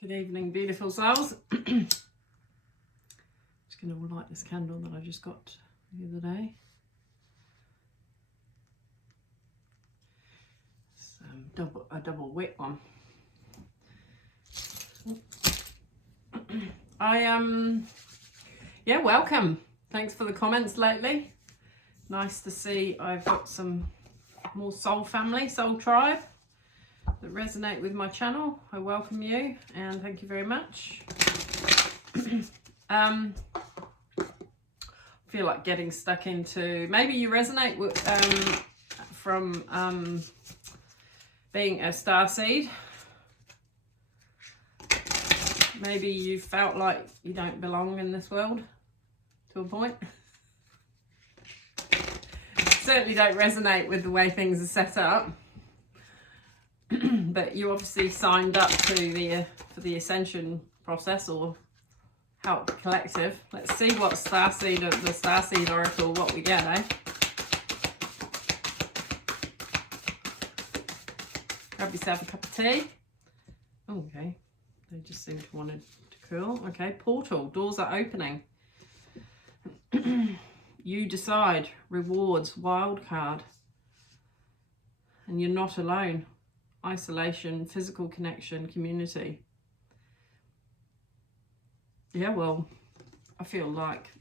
Good evening, beautiful souls. Just going to light this candle that I just got the other day. It's a double wick one. Yeah, welcome. Thanks for the comments lately. Nice to see I've got some more soul family, soul tribe that resonate with my channel. I welcome you and thank you very much. I feel like getting stuck into, maybe you resonate with from being a starseed. Maybe you felt like you don't belong in this world to a point. Certainly don't resonate with the way things are set up. But you obviously signed up to the for the ascension process or help collective. Let's see what Starseed of the Starseed Oracle, what we get, eh? Grab yourself a cup of tea. Okay, they just seem to want it to cool. Okay, portal, doors are opening. You decide, rewards, wild card. And you're not alone. Isolation, physical connection, community. Yeah, well, I feel like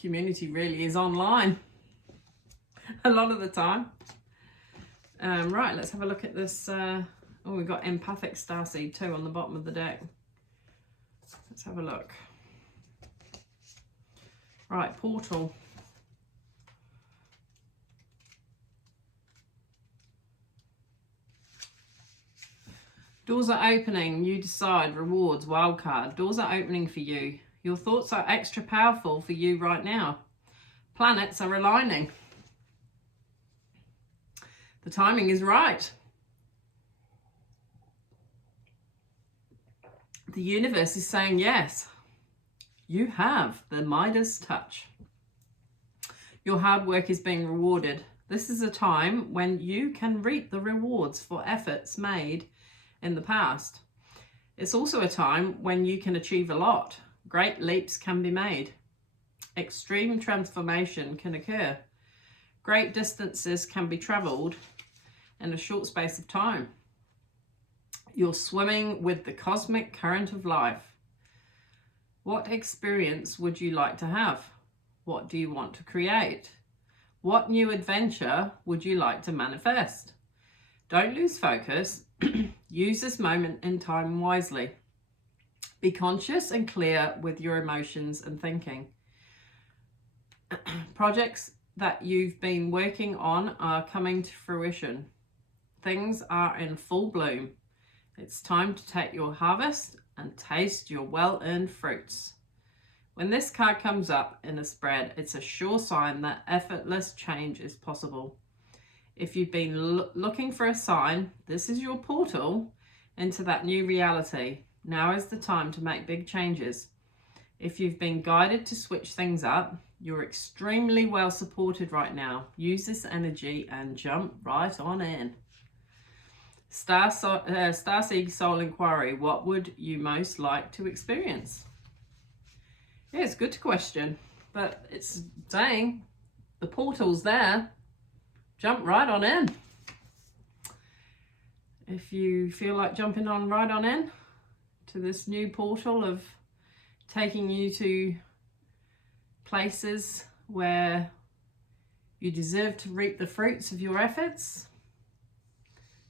community really is online a lot of the time. Right, let's have a look at this. Oh, we've got empathic starseed too on the bottom of the deck. Let's have a look. Right, portal. Doors are opening, you decide, rewards, wildcard. Doors are opening for you. Your thoughts are extra powerful for you right now. Planets are aligning. The timing is right. The universe is saying yes. You have the Midas touch. Your hard work is being rewarded. This is a time when you can reap the rewards for efforts made in the past. It's also a time when you can achieve a lot. Great leaps can be made. Extreme transformation can occur. Great distances can be traveled in a short space of time. You're swimming with the cosmic current of life. What experience would you like to have? What do you want to create? What new adventure would you like to manifest? Don't lose focus. Use this moment in time wisely. Be conscious and clear with your emotions and thinking. Projects that you've been working on are coming to fruition. Things are in full bloom. It's time to take your harvest and taste your well-earned fruits. When this card comes up in a spread, it's a sure sign that effortless change is possible. If you've been looking for a sign, this is your portal into that new reality. Now is the time to make big changes. If you've been guided to switch things up, you're extremely well supported right now. Use this energy and jump right on in. Starseed Soul Inquiry, what would you most like to experience? Yeah, it's good to question, but it's saying the portal's there. Jump right on in. If you feel like jumping on right on in to this new portal of taking you to places where you deserve to reap the fruits of your efforts,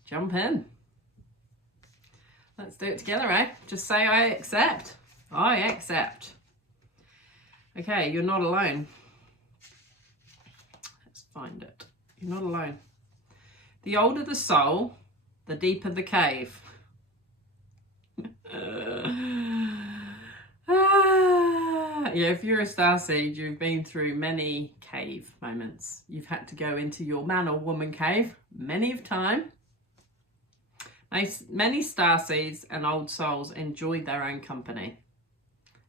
jump in. Let's do it together, eh? Just say, I accept. I accept. Okay, you're not alone. Let's find it. You're not alone. The older the soul, the deeper the cave. Yeah, if you're a starseed, you've been through many cave moments. You've had to go into your man or woman cave many of time. Many starseeds and old souls enjoyed their own company.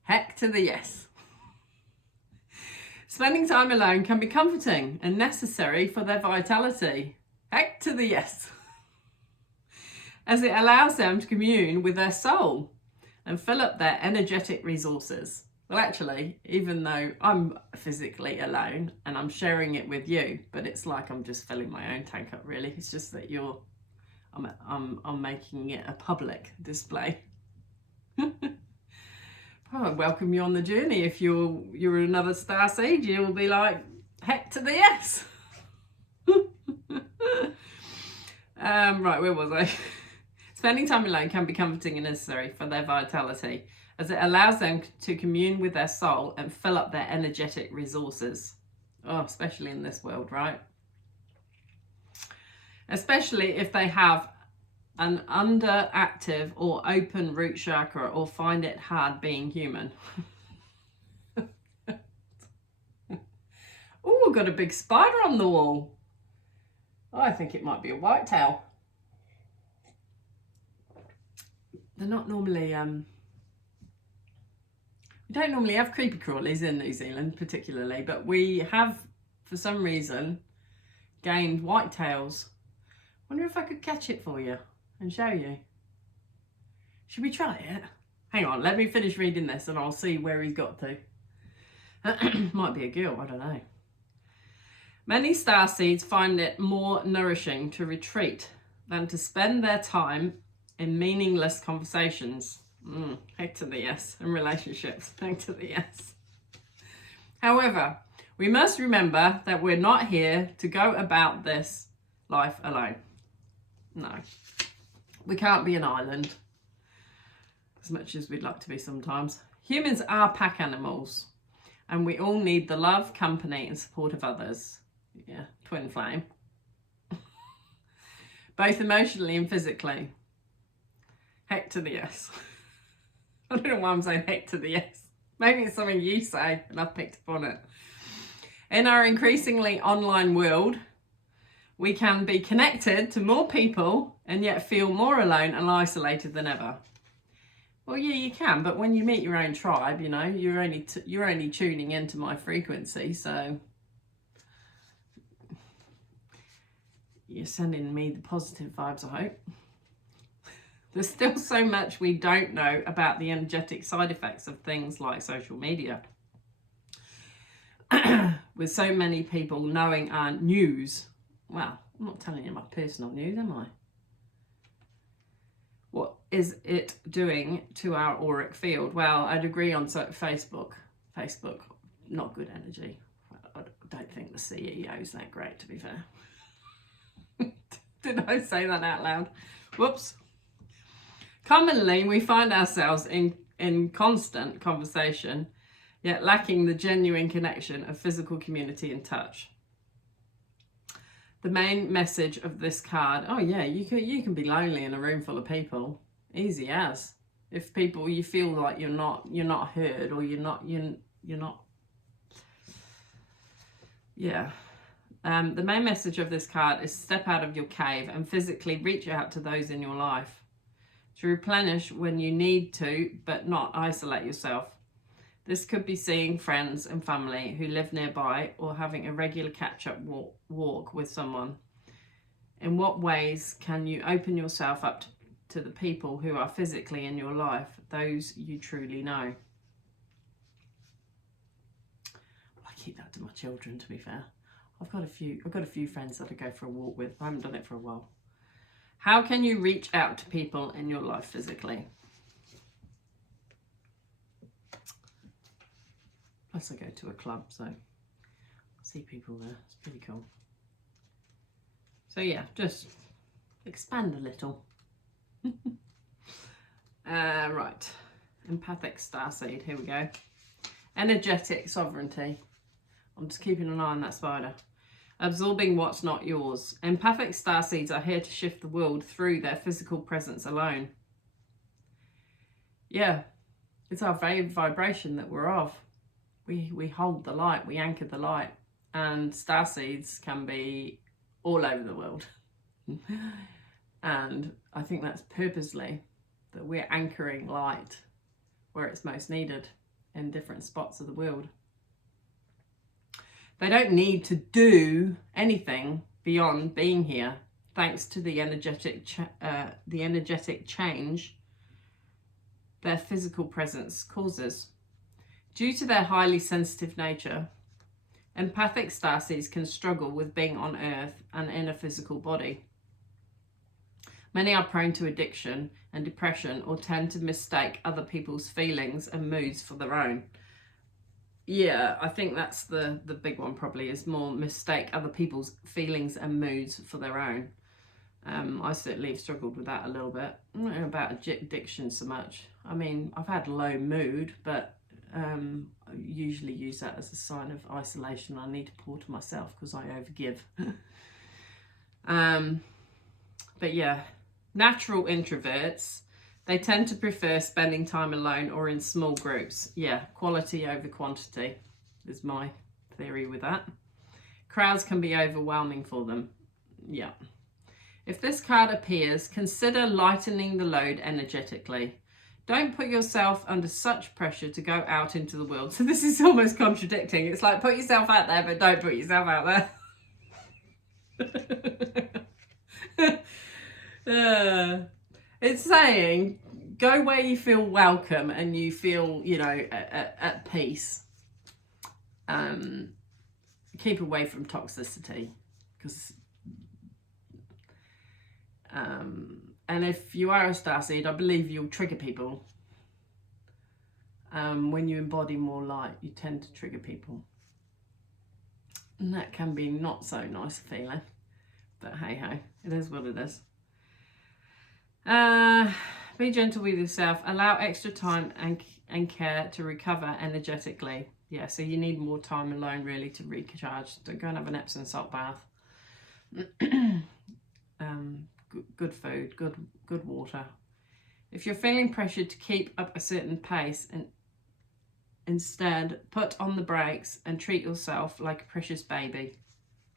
Heck to the yes. Spending time alone can be comforting and necessary for their vitality. Heck to the yes. As it allows them to commune with their soul and fill up their energetic resources. Well, actually, even though I'm physically alone and I'm sharing it with you, but it's like I'm just filling my own tank up, really. It's just that I'm making it a public display. I welcome you on the journey. If you're another starseed, you'll be like, heck to the yes. Right, where was I? Spending time alone can be comforting and necessary for their vitality, as it allows them to commune with their soul and fill up their energetic resources. Oh, especially in this world, right? Especially if they have an underactive or open root chakra or find it hard being human. Oh, got a big spider on the wall. Oh, I think it might be a whitetail. They're not normally, we don't normally have creepy crawlies in New Zealand particularly, but we have, for some reason, gained whitetails. Wonder if I could catch it for you and show you. Should we try it? Hang on, let me finish reading this and I'll see where he's got to. Might be a girl, I don't know. Many starseeds find it more nourishing to retreat than to spend their time in meaningless conversations. Heck to the yes. And relationships. Heck to the yes. However, we must remember that we're not here to go about this life alone. No. We can't be an island, as much as we'd like to be sometimes. Humans are pack animals, and we all need the love, company, and support of others. Yeah, twin flame. Both emotionally and physically. Heck to the yes. I don't know why I'm saying heck to the yes. Maybe it's something you say and I've picked up on it. In our increasingly online world, we can be connected to more people and yet feel more alone and isolated than ever. Well, yeah, you can, but when you meet your own tribe, you know, you're only tuning into my frequency, so you're sending me the positive vibes, I hope. There's still so much we don't know about the energetic side effects of things like social media. With so many people knowing our news. Well, I'm not telling you my personal news, am I? What is it doing to our auric field? Well, I'd agree on Facebook. Facebook, not good energy. I don't think the CEO is that great, to be fair. Did I say that out loud? Whoops. Commonly, we find ourselves in constant conversation, yet lacking the genuine connection of physical community and touch. The main message of this card, oh yeah, you can be lonely in a room full of people, easy as. If people, you feel like you're not heard, or you're not, yeah. The main message of this card is step out of your cave and physically reach out to those in your life. To replenish when you need to, but not isolate yourself. This could be seeing friends and family who live nearby or having a regular catch-up walk with someone. In what ways can you open yourself up to the people who are physically in your life, those you truly know? I keep that to my children, to be fair. I've got a few friends that I go for a walk with. I haven't done it for a while. How can you reach out to people in your life physically? Plus I go to a club, so I see people there. It's pretty cool. So yeah, just expand a little. Right. Empathic starseed, here we go. Energetic sovereignty. I'm just keeping an eye on that spider. Absorbing what's not yours. Empathic starseeds are here to shift the world through their physical presence alone. Yeah, it's our very vibration that we're of. We hold the light, we anchor the light, and starseeds can be all over the world. And I think that's purposely, that we're anchoring light where it's most needed in different spots of the world. They don't need to do anything beyond being here, thanks to the energetic change their physical presence causes. Due to their highly sensitive nature, empathic starseeds can struggle with being on Earth and in a physical body. Many are prone to addiction and depression or tend to mistake other people's feelings and moods for their own. Yeah, I think that's the big one probably, is more mistake other people's feelings and moods for their own. I certainly have struggled with that a little bit. I don't know about addiction so much. I mean, I've had low mood, but I usually use that as a sign of isolation. I need to pour to myself because I overgive. But yeah, natural introverts, they tend to prefer spending time alone or in small groups. Yeah, quality over quantity is my theory with that. Crowds can be overwhelming for them. Yeah. If this card appears, consider lightening the load energetically. Don't put yourself under such pressure to go out into the world. So this is almost contradicting. It's like, put yourself out there, but don't put yourself out there. It's saying, go where you feel welcome and you feel, you know, at peace. Keep away from toxicity, because and if you are a starseed, I believe you'll trigger people. When you embody more light, you tend to trigger people. And that can be not so nice feeling. But hey ho, it is what it is. Be gentle with yourself. Allow extra time and care to recover energetically. Yeah, so you need more time alone really to recharge. Don't go and have an Epsom salt bath. Good food, good water. If you're feeling pressured to keep up a certain pace, and instead put on the brakes and treat yourself like a precious baby.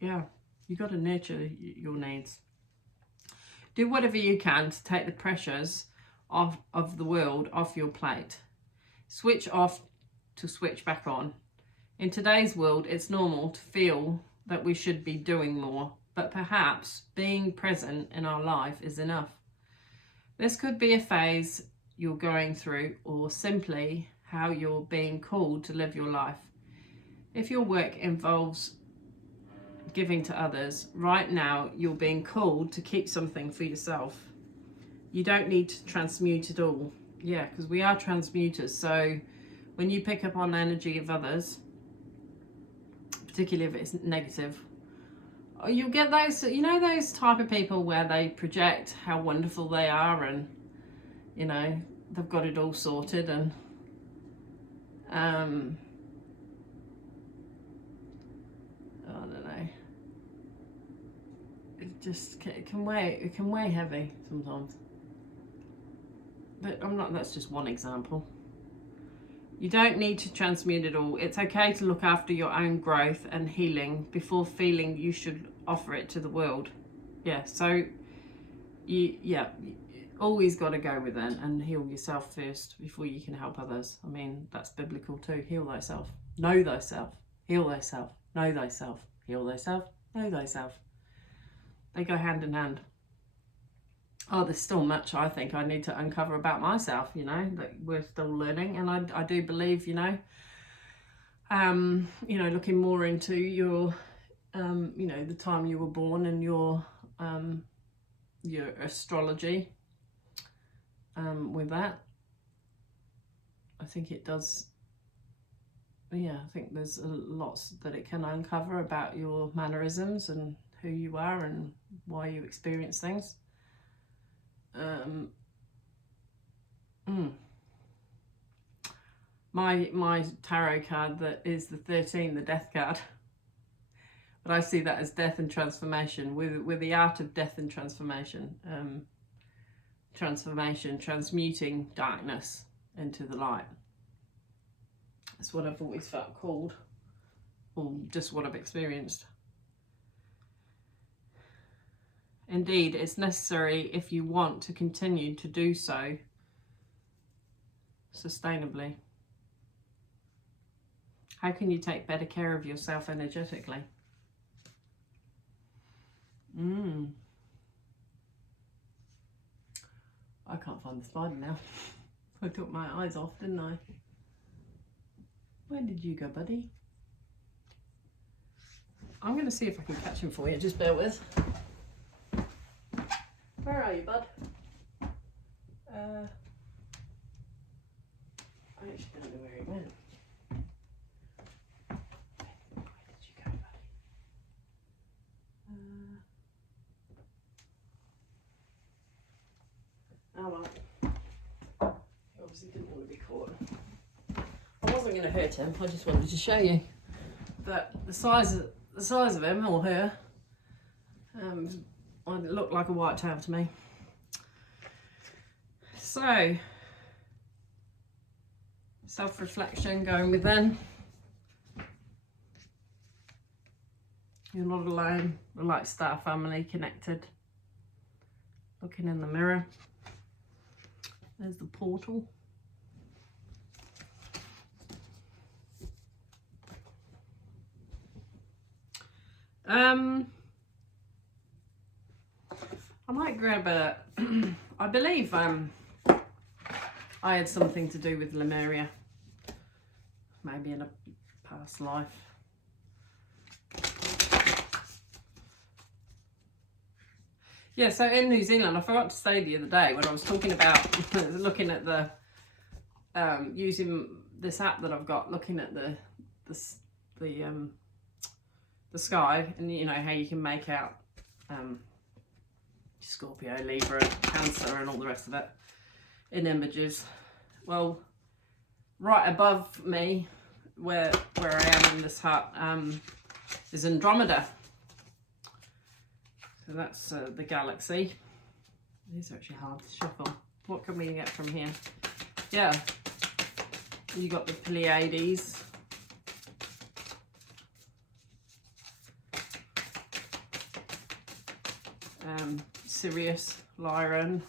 Yeah, you got to nurture your needs. Do whatever you can to take the pressures of the world off your plate. Switch off to switch back on. In today's world, it's normal to feel that we should be doing more, but perhaps being present in our life is enough. This could be a phase you're going through, or simply how you're being called to live your life. If your work involves giving to others, right now you're being called to keep something for yourself. You don't need to transmute it all. Yeah, because we are transmuters. So when you pick up on the energy of others, particularly if it's negative, you'll get those, you know, those type of people where they project how wonderful they are, and you know, they've got it all sorted, and I don't know, it can weigh heavy sometimes. But that's just one example. You don't need to transmute it all. It's okay to look after your own growth and healing before feeling you should offer it to the world. Yeah, so you always got to go within and heal yourself first before you can help others. I mean, that's biblical too. Heal thyself, know thyself, heal thyself, know thyself, heal thyself, know thyself. They go hand in hand. Oh, there's still much I think I need to uncover about myself, you know, that we're still learning. And I do believe, you know, looking more into your, the time you were born and your astrology, with that, I think it does, yeah, I think there's lots that it can uncover about your mannerisms and who you are and why you experience things. My tarot card that is the 13, the death card, but I see that as death and transformation, with the art of death and transformation, transmuting darkness into the light. That's what I've always felt called, or just what I've experienced. Indeed, it's necessary if you want to continue to do so sustainably. How can you take better care of yourself energetically? I can't find the spider now. I took my eyes off, didn't I? Where did you go, buddy? I'm going to see if I can catch him for you. Just bear with. Where are you, bud? I actually don't know where he went. Where did you go, buddy? Oh well. He obviously didn't want to be caught. I wasn't going to hurt him. I just wanted to show you that the size of him or her looked like a whitetail to me. So, self-reflection going with then. You're not alone. We're like Star Family, connected. Looking in the mirror. There's the portal. I might grab a, I believe I had something to do with Lemuria, maybe in a past life. Yeah, so in New Zealand, I forgot to say the other day when I was talking about looking at the, using this app that I've got, looking at the sky, and you know how you can make out Scorpio, Libra, Cancer and all the rest of it in images. Well, right above me where I am in this hut is Andromeda. So that's the galaxy. These are actually hard to shuffle. What can we get from here? Yeah, you got the Pleiades. Sirius, Lyran,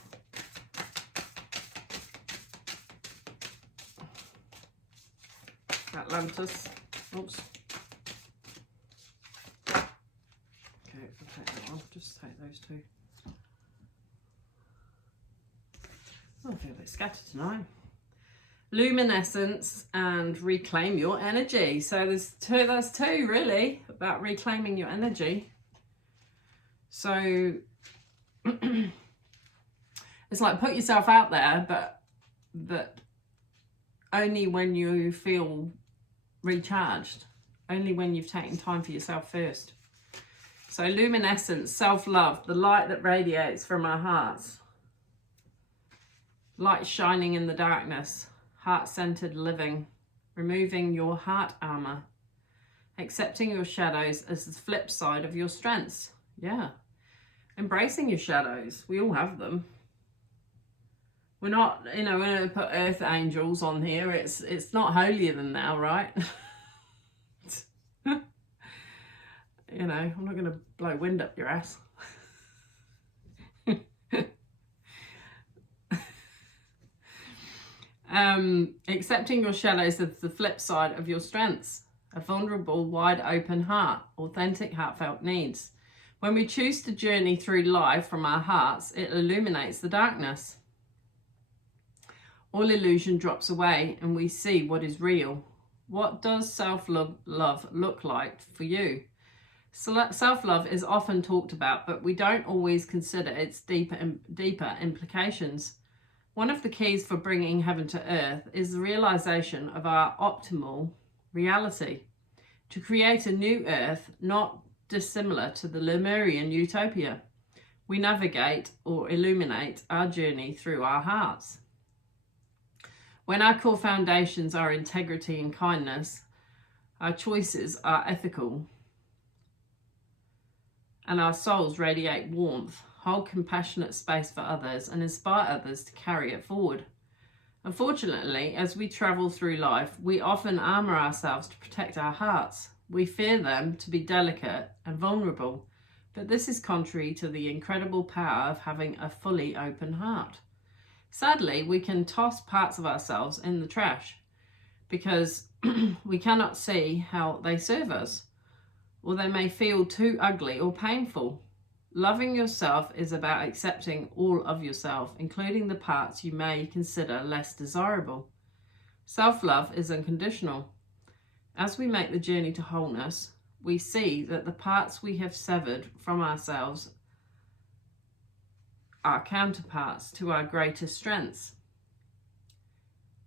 Atlantis. Oops. Okay, I'll take that off. Just take those two. Oh, I feel a bit scattered tonight. Luminescence and reclaim your energy. So there's two. That's two really about reclaiming your energy. So it's like put yourself out there, but only when you feel recharged, only when you've taken time for yourself first. So luminescence, self-love, the light that radiates from our hearts. Light shining in the darkness, heart-centered living, removing your heart armor, accepting your shadows as the flip side of your strengths. Yeah. Embracing your shadows. We all have them. We're not, you know, we're going to put earth angels on here. It's not holier than thou, right? You know, I'm not going to blow wind up your ass. Accepting your shadows is the flip side of your strengths. A vulnerable, wide open heart. Authentic, heartfelt needs. When we choose to journey through life from our hearts, it illuminates the darkness. All illusion drops away and we see what is real. What does self-love look like for you? Self-love is often talked about, but we don't always consider its deeper implications. One of the keys for bringing heaven to earth is the realization of our optimal reality. To create a new earth, not dissimilar to the Lemurian utopia, we navigate or illuminate our journey through our hearts. When our core foundations are integrity and kindness, our choices are ethical, and our souls radiate warmth, hold compassionate space for others, and inspire others to carry it forward. Unfortunately, as we travel through life, we often armor ourselves to protect our hearts. We fear them to be delicate and vulnerable, but this is contrary to the incredible power of having a fully open heart. Sadly, we can toss parts of ourselves in the trash because we cannot see how they serve us, or they may feel too ugly or painful. Loving yourself is about accepting all of yourself, including the parts you may consider less desirable. Self-love is unconditional. As we make the journey to wholeness, we see that the parts we have severed from ourselves are counterparts to our greatest strengths.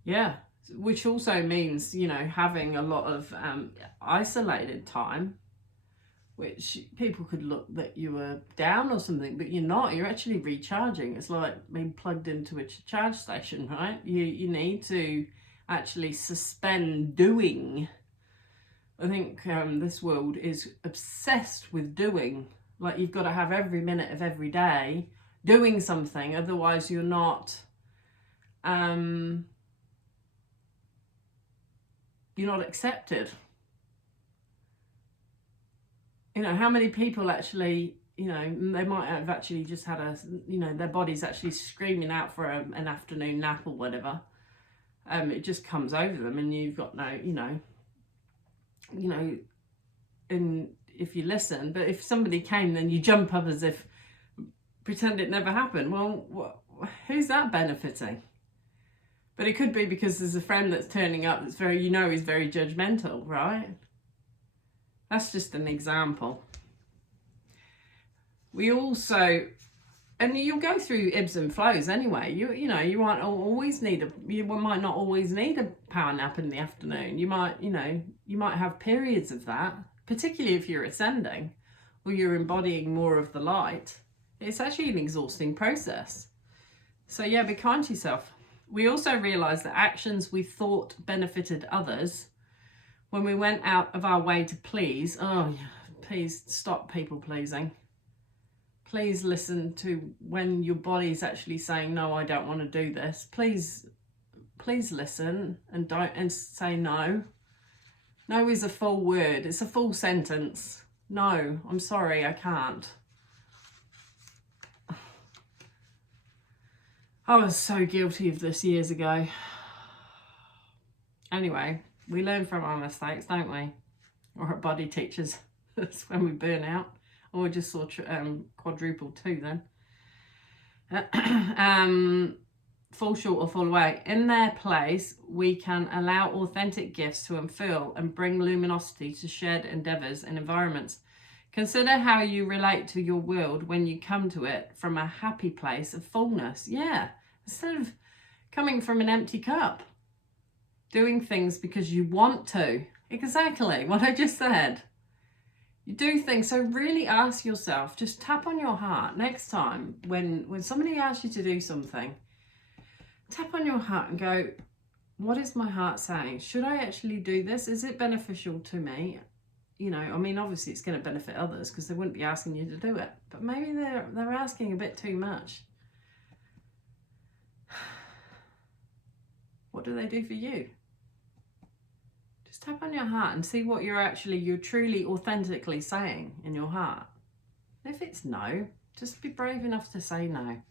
Yeah, which also means, you know, having a lot of isolated time, which people could look that you were down or something, but you're not. You're actually recharging. It's like being plugged into a charge station, right? You need to actually suspend doing. I think this world is obsessed with doing. Like, you've got to have every minute of every day doing something, otherwise you're not accepted. You know, how many people actually, you know, they might have actually just had a, you know, their body's actually screaming out for an afternoon nap or whatever. It just comes over them, and you've got no, you know, and if you listen, but if somebody came, then you jump up as if, pretend it never happened. Well, who's that benefiting? But it could be because there's a friend that's turning up that's very, you know, is very judgmental, right? That's just an example. We also, and you'll go through ebbs and flows anyway. You know, you might always need you might not always need a power nap in the afternoon. You might, you know, you might have periods of that, particularly if you're ascending or you're embodying more of the light. It's actually an exhausting process. So yeah, be kind to yourself. We also realize that actions we thought benefited others, when we went out of our way to please, please stop people pleasing. Please listen to when your body's actually saying, no, I don't want to do this. Please listen and say no. No is a full word. It's a full sentence. No, I'm sorry, I can't. I was so guilty of this years ago. Anyway, we learn from our mistakes, don't we? Or our body teaches us when we burn out. Or we just saw quadruple two then. Fall short or fall away. In their place, we can allow authentic gifts to unfurl and bring luminosity to shared endeavours and environments. Consider how you relate to your world when you come to it from a happy place of fullness. Yeah, instead of coming from an empty cup. Doing things because you want to. Exactly what I just said. You do things, so really ask yourself, just tap on your heart next time when somebody asks you to do something. Tap on your heart and go, what is my heart saying? Should I actually do this? Is it beneficial to me? You know, I mean, obviously it's going to benefit others because they wouldn't be asking you to do it. But maybe they're asking a bit too much. What do they do for you? Just tap on your heart and see what you're truly authentically saying in your heart. If it's no, just be brave enough to say no.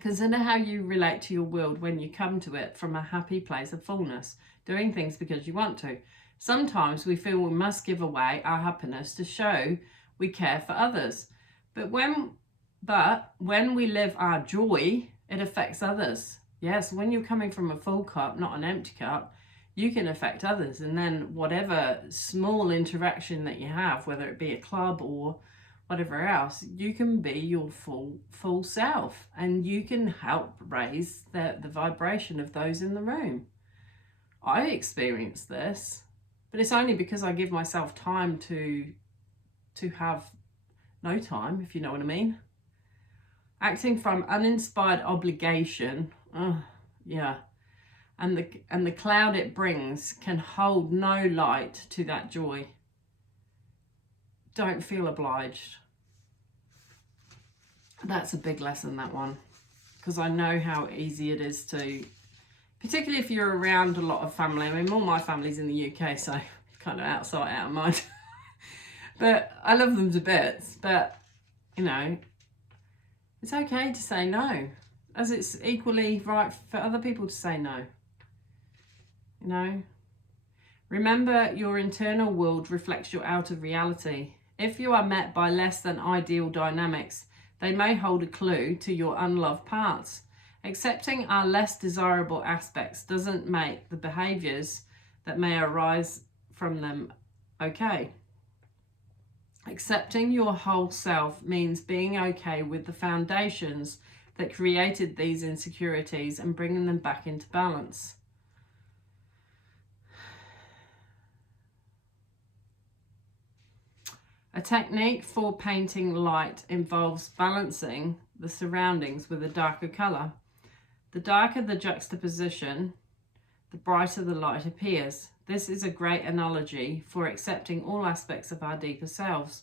Consider how you relate to your world when you come to it from a happy place of fullness, doing things because you want to. Sometimes we feel we must give away our happiness to show we care for others. But when we live our joy, it affects others. Yes, when you're coming from a full cup, not an empty cup, you can affect others. And then whatever small interaction that you have, whether it be a club or whatever else, you can be your full self, and you can help raise the vibration of those in the room. I experienced this, but it's only because I give myself time to have no time, if you know what I mean. Acting from uninspired obligation, yeah, and the cloud it brings can hold no light to that joy. Don't feel obliged. That's a big lesson, that one, because I know how easy it is to, particularly if you're around a lot of family. I mean, all my family's in the UK, so kind of out of mind. But I love them to bits. But, you know, it's okay to say no, as it's equally right for other people to say no. You know? Remember, your internal world reflects your outer reality. If you are met by less than ideal dynamics, they may hold a clue to your unloved parts. Accepting our less desirable aspects doesn't make the behaviours that may arise from them okay. Accepting your whole self means being okay with the foundations that created these insecurities and bringing them back into balance. A technique for painting light involves balancing the surroundings with a darker colour. The darker the juxtaposition, the brighter the light appears. This is a great analogy for accepting all aspects of our deeper selves.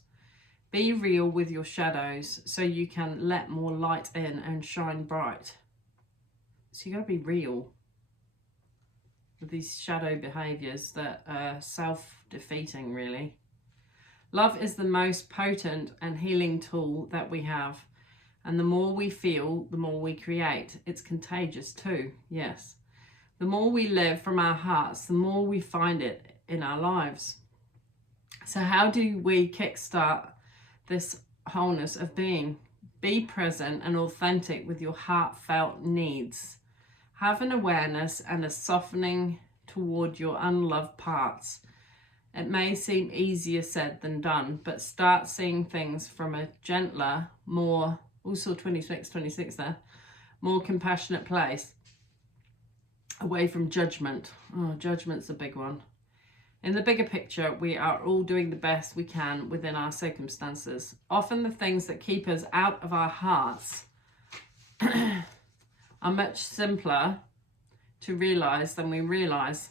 Be real with your shadows so you can let more light in and shine bright. So you got to be real with these shadow behaviours that are self-defeating, really. Love is the most potent and healing tool that we have. And the more we feel, the more we create. It's contagious too, yes. The more we live from our hearts, the more we find it in our lives. So how do we kickstart this wholeness of being? Be present and authentic with your heartfelt needs. Have an awareness and a softening toward your unloved parts. It may seem easier said than done, but start seeing things from a gentler, more, also 26 there, more compassionate place, away from judgment. Oh, judgment's a big one. In the bigger picture, we are all doing the best we can within our circumstances. Often the things that keep us out of our hearts are much simpler to realize than we realize.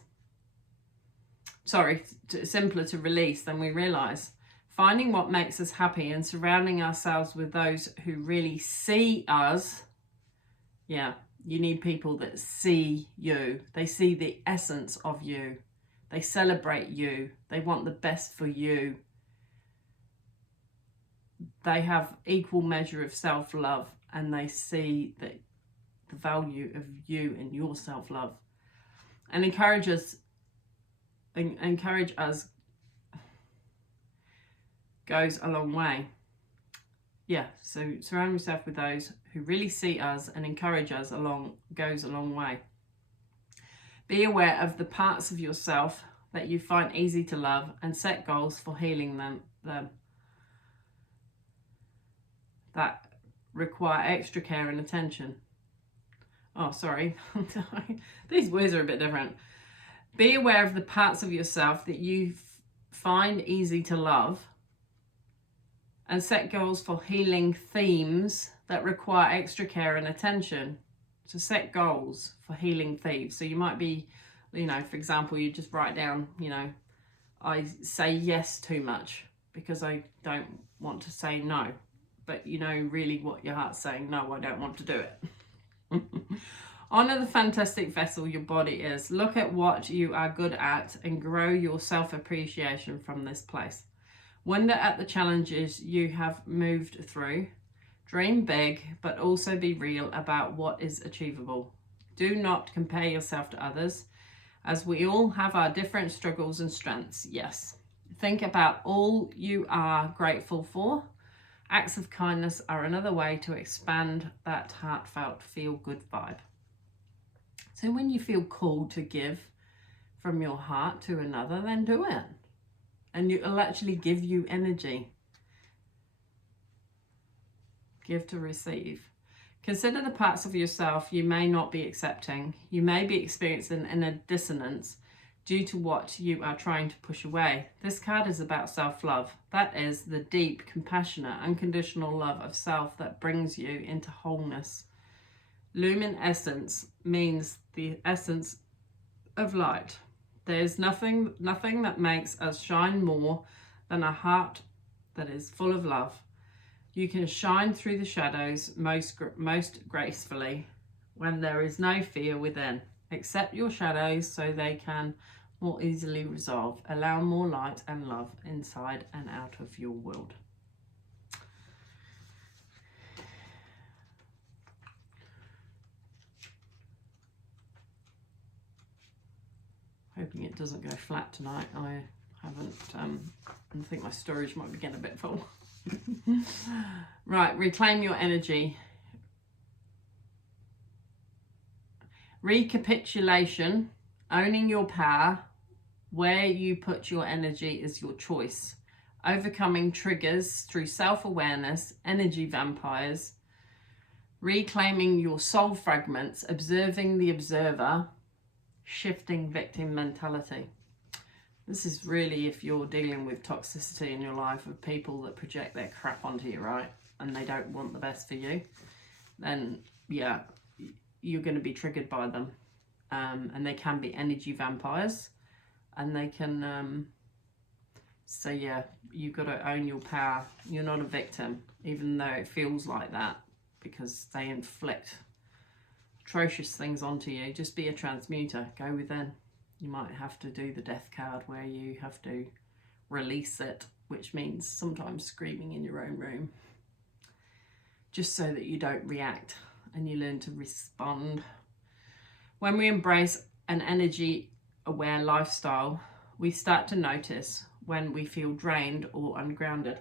Simpler to release than we realize. Finding what makes us happy and surrounding ourselves with those who really see us. Yeah, you need people that see you. They see the essence of you. They celebrate you. They want the best for you. They have equal measure of self-love and they see the value of you and your self-love. And encourage us goes a long way. Yeah, so surround yourself with those who really see us and encourage us goes a long way. Be aware of the parts of yourself that you find easy to love and set goals for healing them that require extra care and attention. Oh, sorry. These words are a bit different. Be aware of the parts of yourself that you find easy to love and set goals for healing themes that require extra care and attention. So set goals for healing themes. So you might be, for example, you just write down, I say yes too much because I don't want to say no. But really what your heart's saying, no, I don't want to do it. Honor the fantastic vessel your body is. Look at what you are good at and grow your self-appreciation from this place. Wonder at the challenges you have moved through. Dream big, but also be real about what is achievable. Do not compare yourself to others, as we all have our different struggles and strengths, yes. Think about all you are grateful for. Acts of kindness are another way to expand that heartfelt feel-good vibe. So when you feel called to give from your heart to another, then do it. And it'll actually give you energy. Give to receive. Consider the parts of yourself you may not be accepting. You may be experiencing a dissonance due to what you are trying to push away. This card is about self-love. That is the deep, compassionate, unconditional love of self that brings you into wholeness. Luminescence means the essence of light. There is nothing that makes us shine more than a heart that is full of love. You can shine through the shadows most gracefully when there is no fear within. Accept your shadows so they can more easily resolve. Allow more light and love inside and out of your world. Hoping it doesn't go flat tonight. I I think my storage might be getting a bit full. Right, reclaim your energy. Recapitulation, owning your power, where you put your energy is your choice. Overcoming triggers through self-awareness, energy vampires, reclaiming your soul fragments, observing the observer, shifting victim mentality. This is really if you're dealing with toxicity in your life of people that project their crap onto you, right? And they don't want the best for you. Then, yeah, you're going to be triggered by them. And they can be energy vampires. And they can... so, yeah, you've got to own your power. You're not a victim, even though it feels like that, because they inflict atrocious things onto you. Just be a transmuter. Go within. You might have to do the death card where you have to release it, which means sometimes screaming in your own room, just so that you don't react and you learn to respond. When we embrace an energy-aware lifestyle, we start to notice when we feel drained or ungrounded.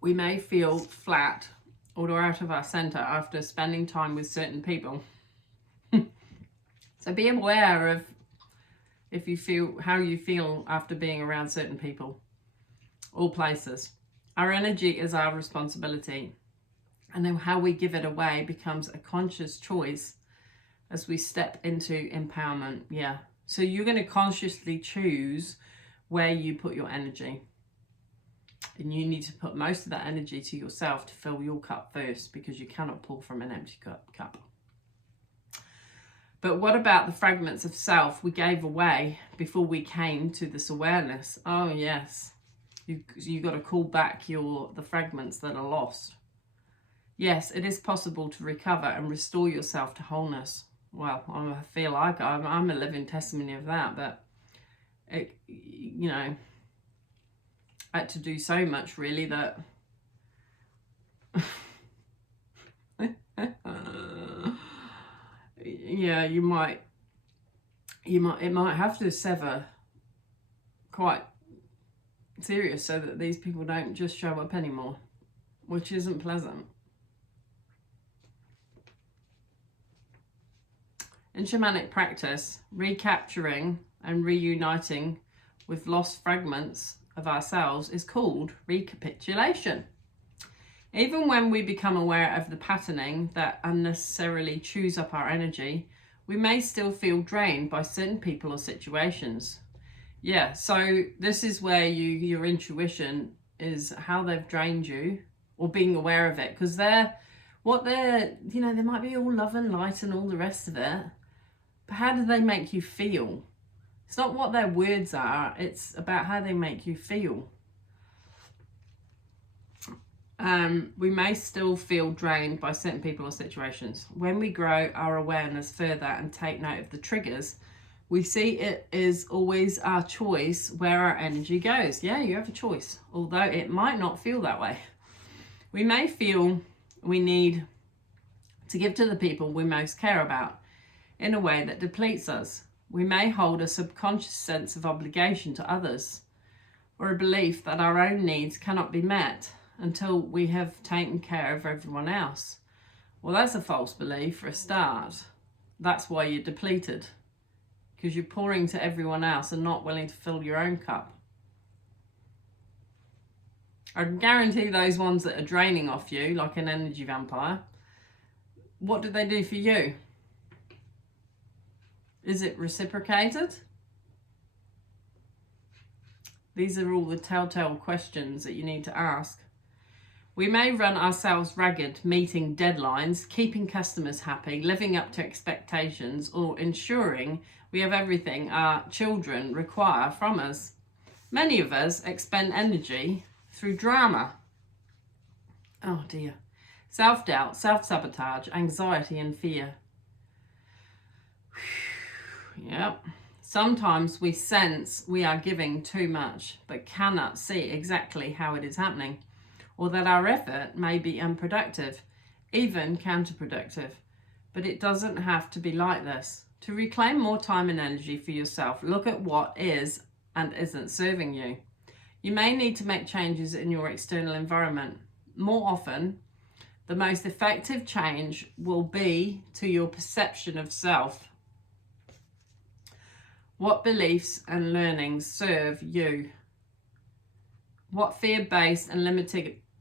We may feel flat or out of our center after spending time with certain people. So be aware of how you feel after being around certain people or places. Our energy is our responsibility, and then how we give it away becomes a conscious choice as we step into empowerment. Yeah. So you're going to consciously choose where you put your energy. And you need to put most of that energy to yourself to fill your cup first, because you cannot pour from an empty cup. But what about the fragments of self we gave away before we came to this awareness? Oh, yes. You got to call back the fragments that are lost. Yes, it is possible to recover and restore yourself to wholeness. Well, I feel like I'm a living testimony of that, but I had to do so much really that yeah, it might have to sever quite serious so that these people don't just show up anymore, which isn't pleasant. In shamanic practice, recapturing and reuniting with lost fragments of ourselves is called recapitulation. Even when we become aware of the patterning that unnecessarily chews up our energy, we may still feel drained by certain people or situations. Yeah, so this is where your intuition is how they've drained you, or being aware of it, because they might be all love and light and all the rest of it, but how do they make you feel? It's not what their words are, it's about how they make you feel. We may still feel drained by certain people or situations. When we grow our awareness further and take note of the triggers, we see it is always our choice where our energy goes. Yeah, you have a choice, although it might not feel that way. We may feel we need to give to the people we most care about in a way that depletes us. We may hold a subconscious sense of obligation to others, or a belief that our own needs cannot be met until we have taken care of everyone else. Well, that's a false belief for a start. That's why you're depleted, because you're pouring to everyone else and not willing to fill your own cup. I can guarantee those ones that are draining off you, like an energy vampire, what do they do for you? Is it reciprocated? These are all the telltale questions that you need to ask. We may run ourselves ragged, meeting deadlines, keeping customers happy, living up to expectations, or ensuring we have everything our children require from us. Many of us expend energy through drama. Oh dear. Self-doubt, self-sabotage, anxiety and fear. Yep. Sometimes we sense we are giving too much, but cannot see exactly how it is happening, or that our effort may be unproductive, even counterproductive. But it doesn't have to be like this. To reclaim more time and energy for yourself, look at what is and isn't serving you. You may need to make changes in your external environment. More often, the most effective change will be to your perception of self. What beliefs and learnings serve you? What fear-based and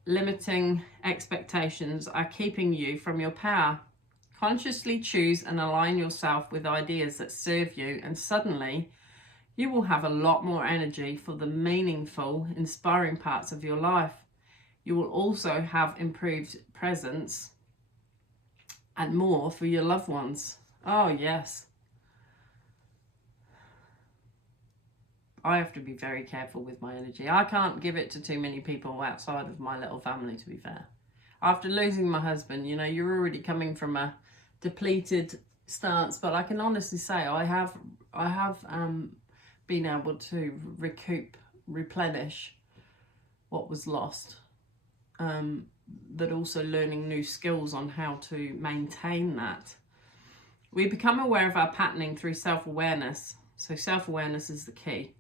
limiting expectations are keeping you from your power? Consciously choose and align yourself with ideas that serve you, and suddenly you will have a lot more energy for the meaningful, inspiring parts of your life. You will also have improved presence and more for your loved ones. Oh, yes. I have to be very careful with my energy. I can't give it to too many people outside of my little family, to be fair. After losing my husband, you know, you're already coming from a depleted stance, but I can honestly say I have been able to replenish what was lost, but also learning new skills on how to maintain that. We become aware of our patterning through self-awareness. So self-awareness is the key.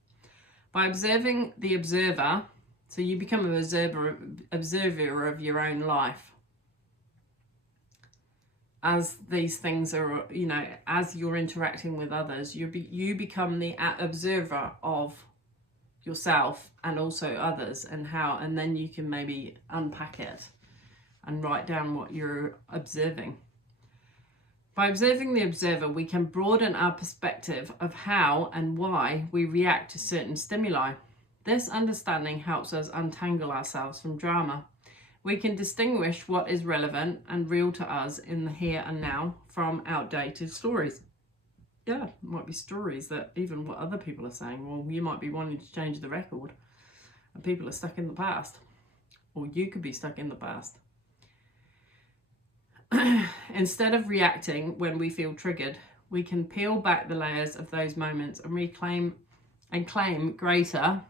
By observing the observer, so you become an observer of your own life. As these things are, you know, as you're interacting with others, you become the observer of yourself and also others, and then you can maybe unpack it and write down what you're observing. By observing the observer, we can broaden our perspective of how and why we react to certain stimuli. This understanding helps us untangle ourselves from drama. We can distinguish what is relevant and real to us in the here and now from outdated stories. Yeah, it might be stories that even what other people are saying, well, you might be wanting to change the record and people are stuck in the past, or you could be stuck in the past. Instead of reacting when we feel triggered, we can peel back the layers of those moments and claim greater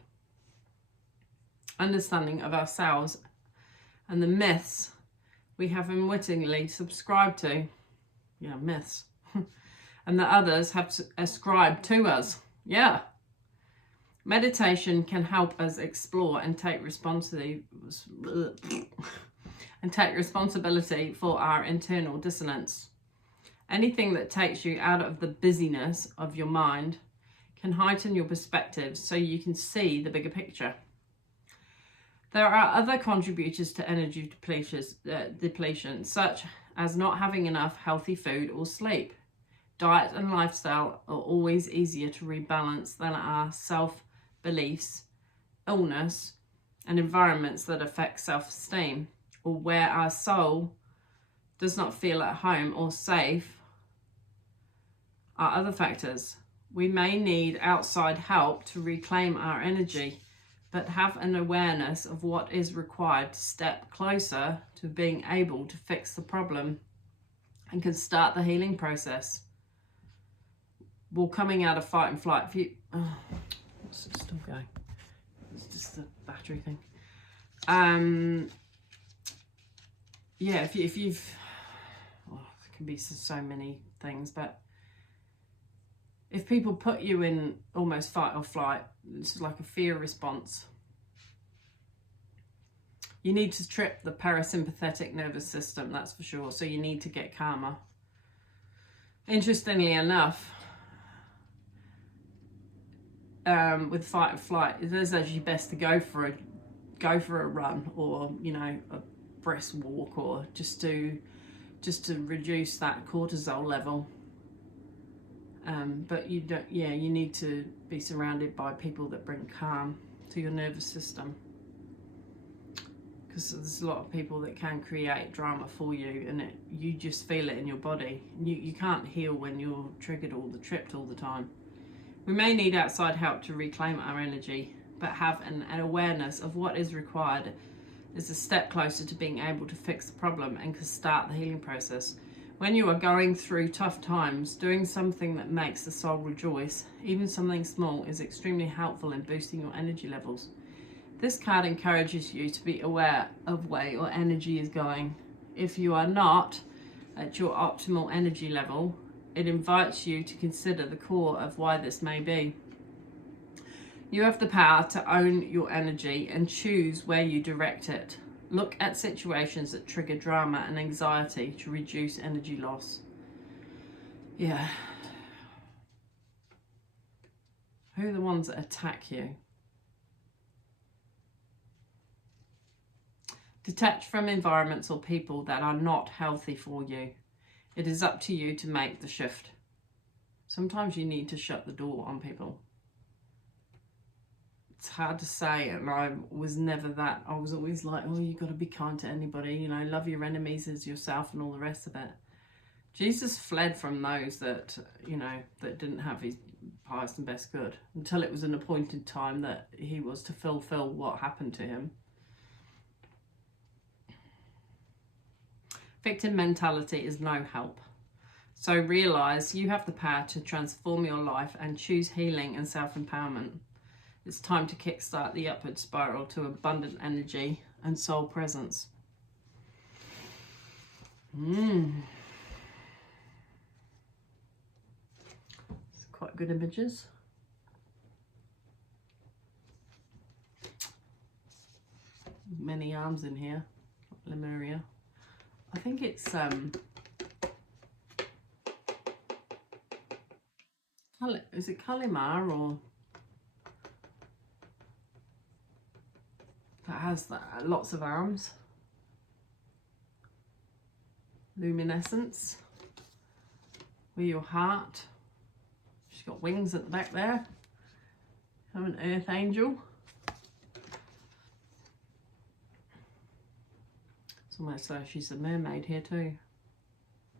understanding of ourselves and the myths we have unwittingly subscribed to. Yeah, myths. And that others have ascribed to us. Yeah. Meditation can help us explore and take responsibility for our internal dissonance. Anything that takes you out of the busyness of your mind can heighten your perspective so you can see the bigger picture. There are other contributors to energy depletion, such as not having enough healthy food or sleep. Diet and lifestyle are always easier to rebalance than our self-beliefs, illness, and environments that affect self-esteem, or where our soul does not feel at home or safe, are other factors. We may need outside help to reclaim our energy, but have an awareness of what is required to step closer to being able to fix the problem and can start the healing process. Well, coming out of fight and flight, it's still going. It's just the battery thing. Yeah, if you've, it can be so many things, but if people put you in almost fight or flight, it's like a fear response. You need to trip the parasympathetic nervous system, that's for sure. So you need to get calmer. Interestingly enough, with fight or flight, it is actually best to go for a run, or you know, a brisk walk, or just to reduce that cortisol level. But you need to be surrounded by people that bring calm to your nervous system, because there's a lot of people that can create drama for you, and you just feel it in your body. You can't heal when you're triggered or tripped all the time. We may need outside help to reclaim our energy, but have an awareness of what is required is a step closer to being able to fix the problem and to start the healing process. When you are going through tough times, doing something that makes the soul rejoice, even something small, is extremely helpful in boosting your energy levels. This card encourages you to be aware of where your energy is going. If you are not at your optimal energy level, it invites you to consider the core of why this may be. You have the power to own your energy and choose where you direct it. Look at situations that trigger drama and anxiety to reduce energy loss. Yeah. Who are the ones that attack you? Detach from environments or people that are not healthy for you. It is up to you to make the shift. Sometimes you need to shut the door on people. It's hard to say, and I was never that. I was always like, oh, you got to be kind to anybody, you know, love your enemies as yourself and all the rest of it. Jesus fled from those that, you know, that didn't have his highest and best good until it was an appointed time that he was to fulfill what happened to him. Victim mentality is no help. So realize you have the power to transform your life and choose healing and self-empowerment. It's time to kickstart the upward spiral to abundant energy and soul presence. It's quite good images. Many arms in here. Lemuria. I think it's is it Kalimar or that has lots of arms. Luminescence. With your heart. She's got wings at the back there. I'm an earth angel. It's almost like she's a mermaid here too.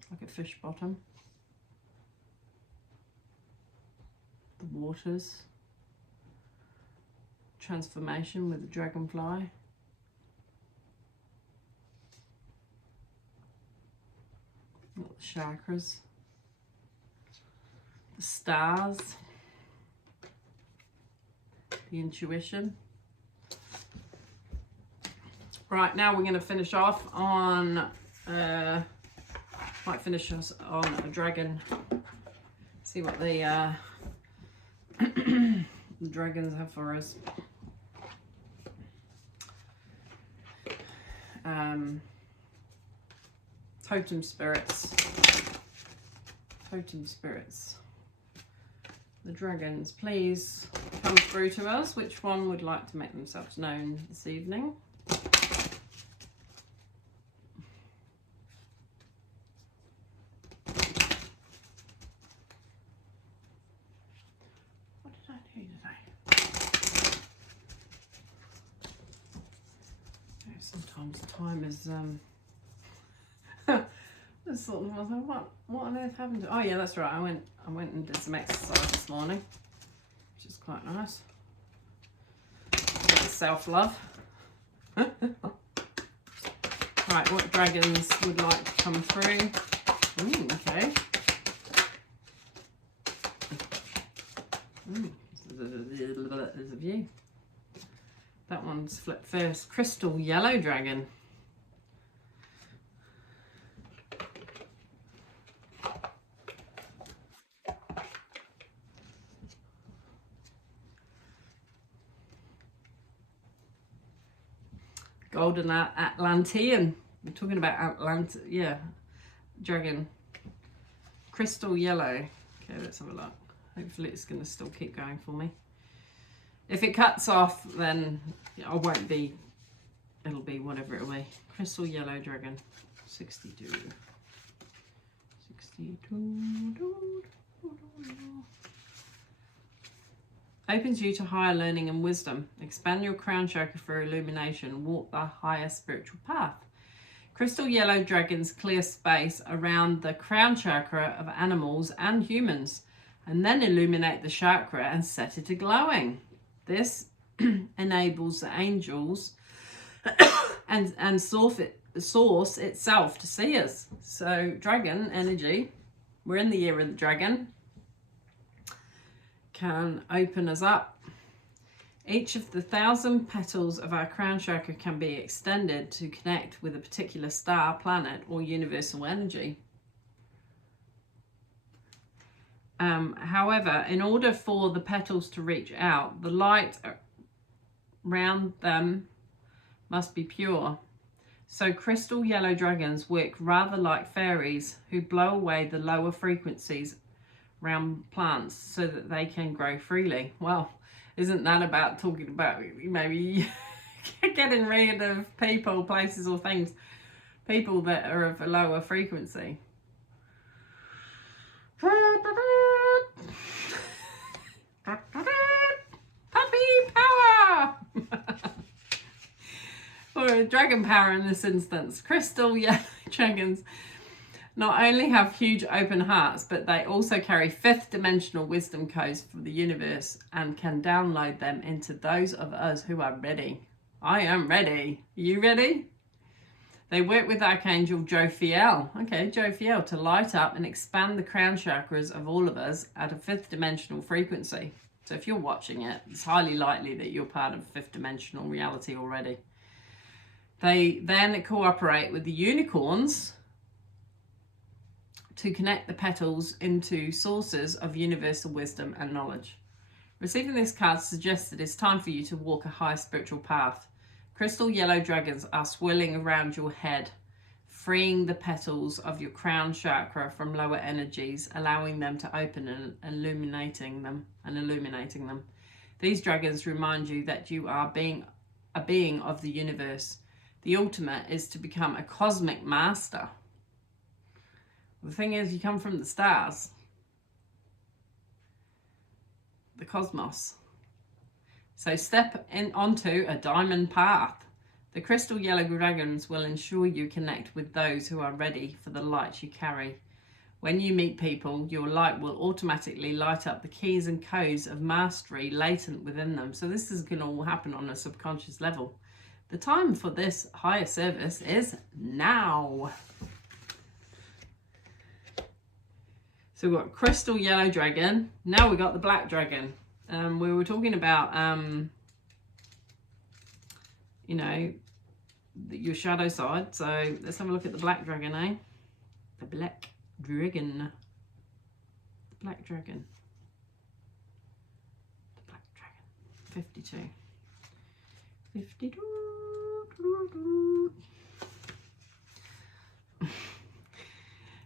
Like a fish bottom. The waters. Transformation with the dragonfly. The chakras. The stars. The intuition. Right, now we're going to finish off on, might finish us on a dragon. See what the the dragons have for us. Totem spirits. Totem spirits. The dragons, please come through to us. Which one would like to make themselves known this evening? What did I do today? Sometimes time is this sort of, I was like, what on earth happened to? Oh yeah, that's right. I went and did some exercise this morning, which is quite nice. Self-love. Right, what dragons would like to come through? Ooh, okay. There's a view. That one's flipped first. Crystal yellow dragon. Golden Atlantean. We're talking about dragon. Crystal yellow. Okay, let's have a look. Hopefully it's going to still keep going for me. If it cuts off, then I won't be, it'll be whatever it'll be. Crystal yellow dragon. 62. 62. Opens you to higher learning and wisdom. Expand your crown chakra for illumination. Walk the higher spiritual path. Crystal yellow dragons clear space around the crown chakra of animals and humans, and then illuminate the chakra and set it glowing. This enables the angels and source itself to see us. So dragon energy, we're in the year of the dragon, can open us up. Each of the 1,000 petals of our crown chakra can be extended to connect with a particular star, planet, or universal energy. However, in order for the petals to reach out, the light around them must be pure. So crystal yellow dragons work rather like fairies who blow away the lower frequencies around plants so that they can grow freely. Well, isn't that about talking about maybe getting rid of people, places or things, people that are of a lower frequency? Puppy power! Or dragon power in this instance. Crystal yellow dragons not only have huge open hearts, but they also carry fifth dimensional wisdom codes for the universe and can download them into those of us who are ready. I am ready. Are you ready? They work with Archangel Jophiel, Jophiel, to light up and expand the crown chakras of all of us at a fifth dimensional frequency. So if you're watching it, it's highly likely that you're part of fifth dimensional reality already. They then cooperate with the unicorns to connect the petals into sources of universal wisdom and knowledge. Receiving this card suggests that it's time for you to walk a higher spiritual path. Crystal yellow dragons are swirling around your head, freeing the petals of your crown chakra from lower energies, allowing them to open and illuminating them. These dragons remind you that you are a being of the universe. The ultimate is to become a cosmic master. The thing is, you come from the stars, the cosmos. So step onto a diamond path. The crystal yellow dragons will ensure you connect with those who are ready for the light you carry. When you meet people, your light will automatically light up the keys and codes of mastery latent within them. So this is going to all happen on a subconscious level. The time for this higher service is now. So we've got crystal yellow dragon. Now we've got the black dragon. We were talking about, your shadow side. So let's have a look at the black dragon, eh? The black dragon. The black dragon. The black dragon. 52. 52.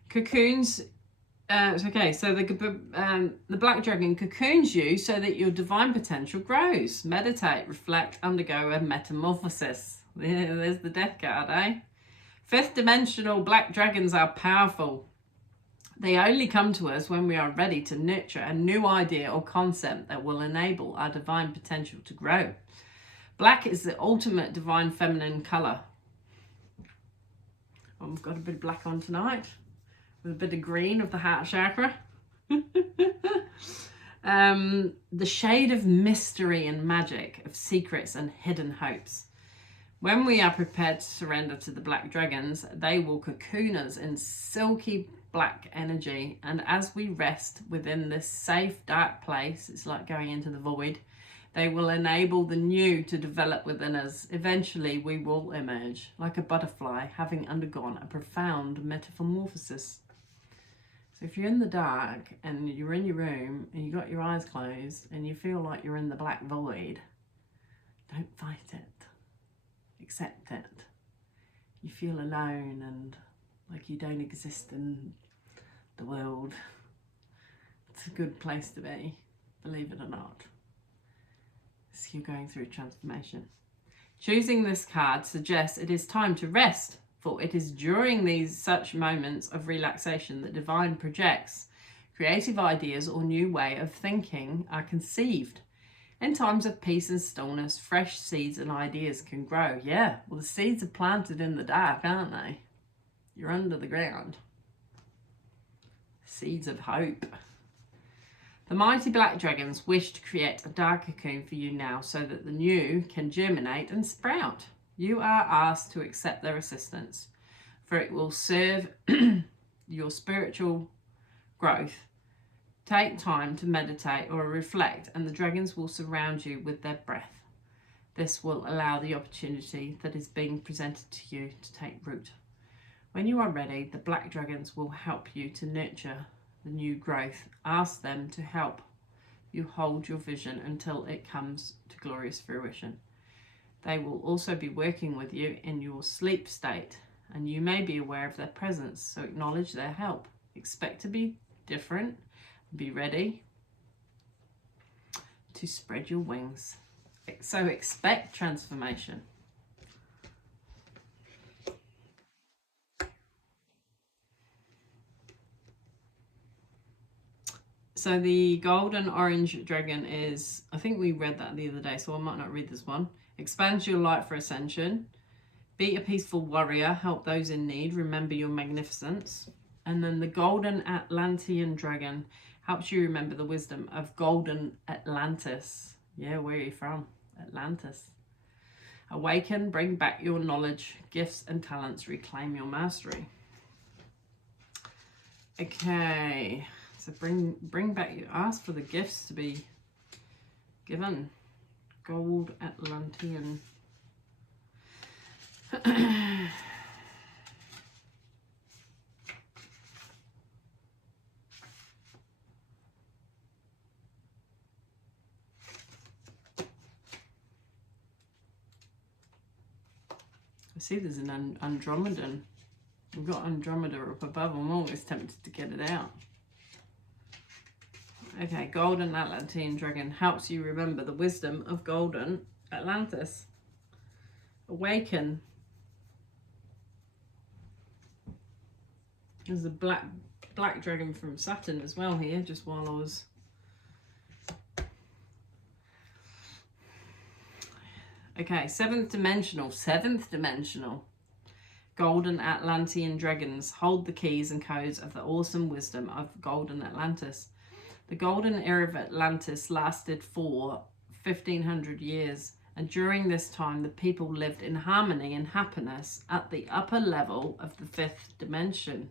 Cocoons. Okay, so the black dragon cocoons you so that your divine potential grows. Meditate, reflect, undergo a metamorphosis. There's the death card, eh? Fifth dimensional black dragons are powerful. They only come to us when we are ready to nurture a new idea or concept that will enable our divine potential to grow. Black is the ultimate divine feminine colour. Oh, I've got a bit of black on tonight, with a bit of green of the heart chakra. The shade of mystery and magic, of secrets and hidden hopes. When we are prepared to surrender to the black dragons, they will cocoon us in silky black energy. And as we rest within this safe, dark place, it's like going into the void, they will enable the new to develop within us. Eventually, we will emerge like a butterfly, having undergone a profound metamorphosis. So if you're in the dark and you're in your room and you got your eyes closed and you feel like you're in the black void, don't fight it. Accept it. You feel alone and like you don't exist in the world. It's a good place to be, believe it or not. So you're going through a transformation. Choosing this card suggests it is time to rest, for it is during these such moments of relaxation that divine projects, creative ideas or new way of thinking are conceived. In times of peace and stillness, fresh seeds and ideas can grow. Yeah, well, the seeds are planted in the dark, aren't they? You're under the ground. Seeds of hope. The mighty black dragons wish to create a dark cocoon for you now so that the new can germinate and sprout. You are asked to accept their assistance, for it will serve your spiritual growth. Take time to meditate or reflect, and the dragons will surround you with their breath. This will allow the opportunity that is being presented to you to take root. When you are ready, the black dragons will help you to nurture the new growth. Ask them to help you hold your vision until it comes to glorious fruition. They will also be working with you in your sleep state, and you may be aware of their presence, so acknowledge their help. Expect to be different. Be ready to spread your wings. So expect transformation. So the golden orange dragon is, I think we read that the other day, so I might not read this one. Expands your light for ascension. Be a peaceful warrior. Help those in need. Remember your magnificence. And then the golden Atlantean dragon helps you remember the wisdom of golden Atlantis. Yeah, where are you from? Atlantis. Awaken, bring back your knowledge, gifts and talents. Reclaim your mastery. Okay. So bring back, you ask for the gifts to be given. Gold Atlantean. I see there's an Andromedan. We've got Andromeda up above. I'm always tempted to get it out. Okay, golden Atlantean dragon helps you remember the wisdom of golden Atlantis. Awaken. There's a black dragon from Saturn as well here, just while I was... Okay, seventh dimensional. Golden Atlantean dragons hold the keys and codes of the awesome wisdom of golden Atlantis. The golden era of Atlantis lasted for 1,500 years, and during this time the people lived in harmony and happiness at the upper level of the fifth dimension.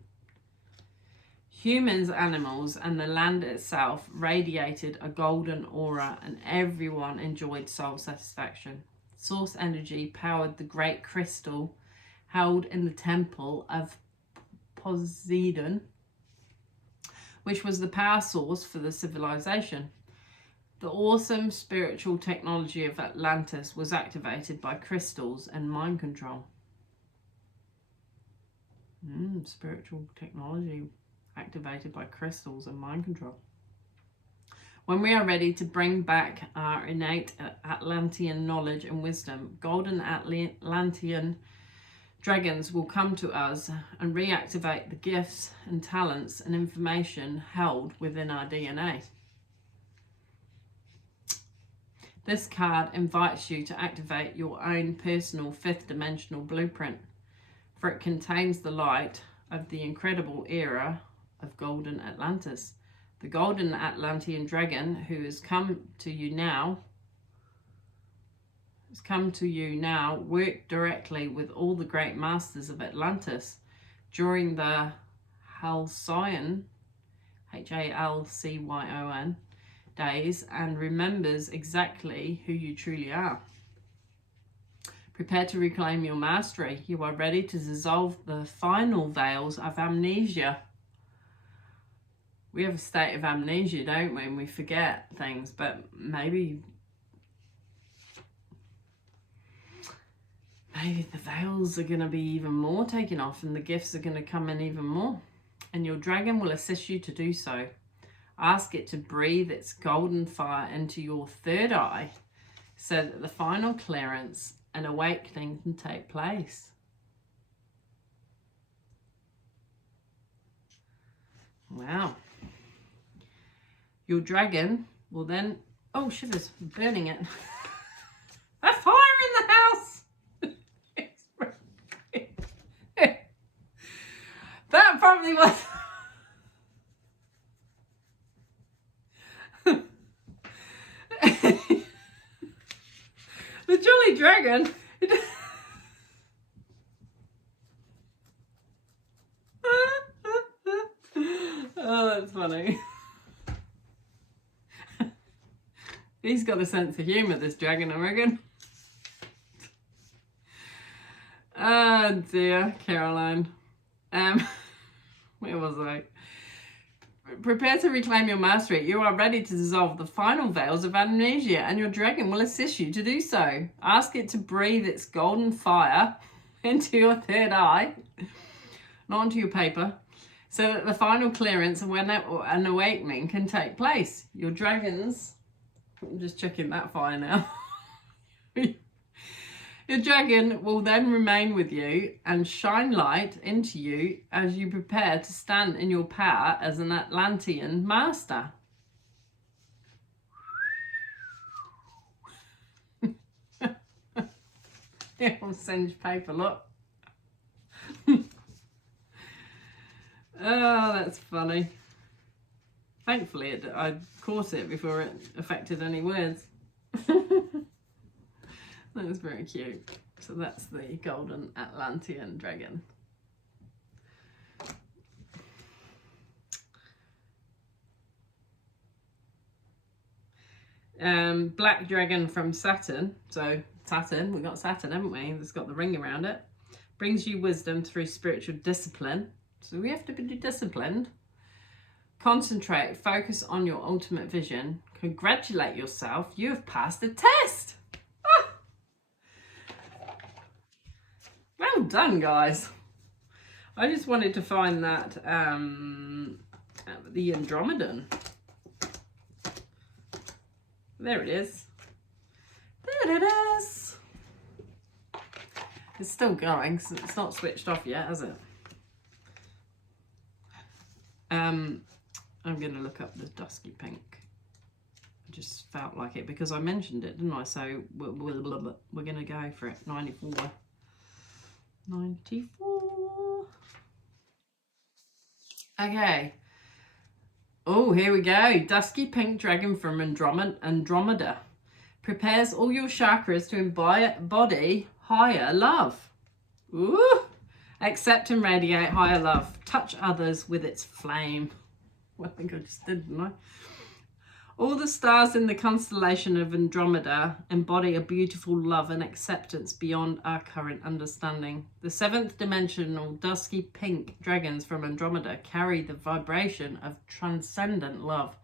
Humans, animals, and the land itself radiated a golden aura, and everyone enjoyed soul satisfaction. Source energy powered the great crystal held in the temple of Poseidon, which was the power source for the civilization. The awesome spiritual technology of Atlantis was activated by crystals and mind control. Spiritual technology activated by crystals and mind control. When we are ready to bring back our innate Atlantean knowledge and wisdom, golden Atlantean dragons will come to us and reactivate the gifts and talents and information held within our DNA. This card invites you to activate your own personal fifth dimensional blueprint, for it contains the light of the incredible era of golden Atlantis. The golden Atlantean dragon who has come to you now worked directly with all the great masters of Atlantis during the Halcyon, Halcyon days, and remembers exactly who you truly are. Prepare to reclaim your mastery. You are ready to dissolve the final veils of amnesia. We have a state of amnesia, don't we? And we forget things, but maybe the veils are going to be even more taken off, and the gifts are going to come in even more. And your dragon will assist you to do so. Ask it to breathe its golden fire into your third eye so that the final clearance and awakening can take place. Wow. Your dragon will then... Oh, shivers, I'm burning it. A fire in the house! That probably was... The Jolly Dragon. Oh, that's funny. He's got a sense of humour, this dragon, I reckon. Oh dear, Caroline. Where was I? Prepare to reclaim your mastery. You are ready to dissolve the final veils of amnesia, and your dragon will assist you to do so. Ask it to breathe its golden fire into your third eye, not onto your paper, so that the final clearance and when an awakening can take place. Your dragons, I'm just checking that fire now. Your dragon will then remain with you and shine light into you as you prepare to stand in your power as an Atlantean master. Yeah, I'll send you paper, look. Oh, that's funny. Thankfully, I caught it before it affected any words. That was very cute. So that's the golden Atlantean dragon. Black dragon from Saturn. So Saturn, we got Saturn, haven't we? It's got the ring around it. Brings you wisdom through spiritual discipline. So we have to be disciplined. Concentrate, focus on your ultimate vision. Congratulate yourself, you have passed the test. Ah! Well done, guys. I just wanted to find that, the Andromedan. There it is. There it is. It's still going, so it's not switched off yet, has it? I'm going to look up the dusky pink. I just felt like it because I mentioned it, didn't I? So we're going to go for it. 94. 94. Okay. Oh, here we go. Dusky pink dragon from Andromeda. Prepares all your chakras to embody higher love. Ooh. Accept and radiate higher love. Touch others with its flame. Well, I think I just did, didn't I? All the stars in the constellation of Andromeda embody a beautiful love and acceptance beyond our current understanding. The seventh dimensional dusky pink dragons from Andromeda carry the vibration of transcendent love.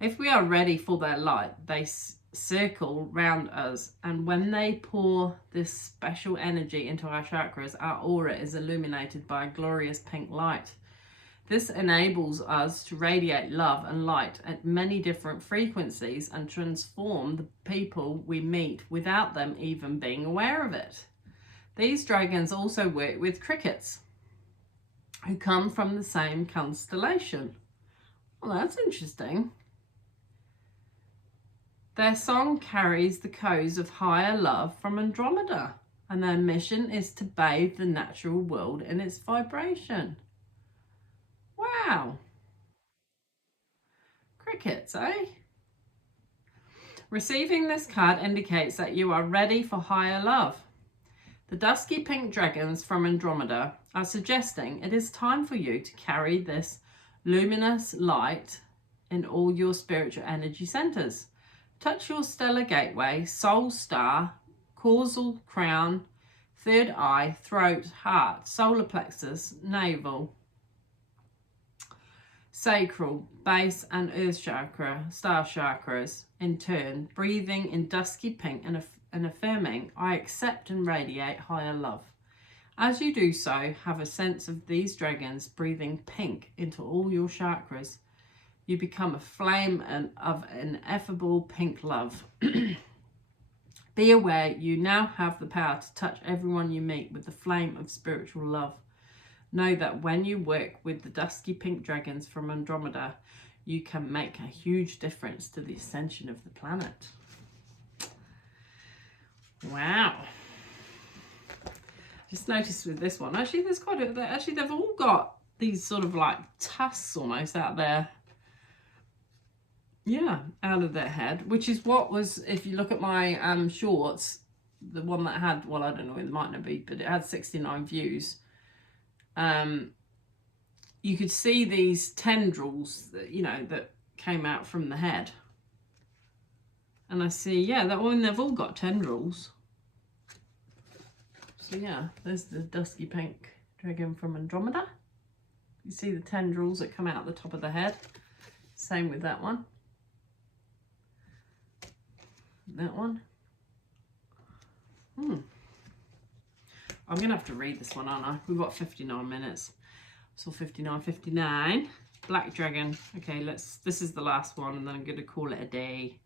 If we are ready for their light, they circle round us, and when they pour this special energy into our chakras, our aura is illuminated by a glorious pink light. This enables us to radiate love and light at many different frequencies and transform the people we meet without them even being aware of it. These dragons also work with crickets, who come from the same constellation. Well, that's interesting. Their song carries the codes of higher love from Andromeda, and their mission is to bathe the natural world in its vibration. Wow. Crickets, eh? Receiving this card indicates that you are ready for higher love. The dusky pink dragons from Andromeda are suggesting it is time for you to carry this luminous light in all your spiritual energy centers. Touch your stellar gateway, soul star, causal crown, third eye, throat, heart, solar plexus, navel, sacral, base and earth chakra, star chakras in turn, breathing in dusky pink and affirming, I accept and radiate higher love. As you do so, have a sense of these dragons breathing pink into all your chakras. You become a flame of ineffable pink love. Be aware you now have the power to touch everyone you meet with the flame of spiritual love. Know that when you work with the dusky pink dragons from Andromeda, you can make a huge difference to the ascension of the planet. Wow. Just noticed with this one, actually there's quite a, actually they've all got these sort of like tusks almost out there. Yeah, out of their head, which is what was, if you look at my shorts, the one that had, well, I don't know, it might not be, but it had 69 views. You could see these tendrils that, you know, that came out from the head. And I see, yeah, that one, they've all got tendrils. So yeah, there's the dusky pink dragon from Andromeda. You see the tendrils that come out the top of the head. Same with that one. That one. I'm going to have to read this one, aren't I? We've got 59 minutes. So 59, 59. Black dragon. Okay, this is the last one, and then I'm going to call it a day.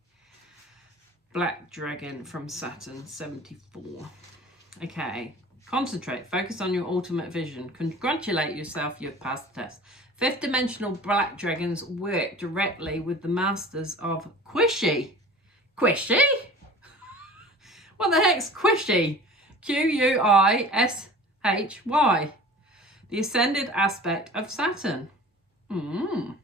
Black dragon from Saturn, 74. Okay. Concentrate. Focus on your ultimate vision. Congratulate yourself, you've passed the test. Fifth dimensional black dragons work directly with the masters of Quishy. Quishy? What the heck's Quishy? Q-U-I-S-H-Y. The ascended aspect of Saturn. The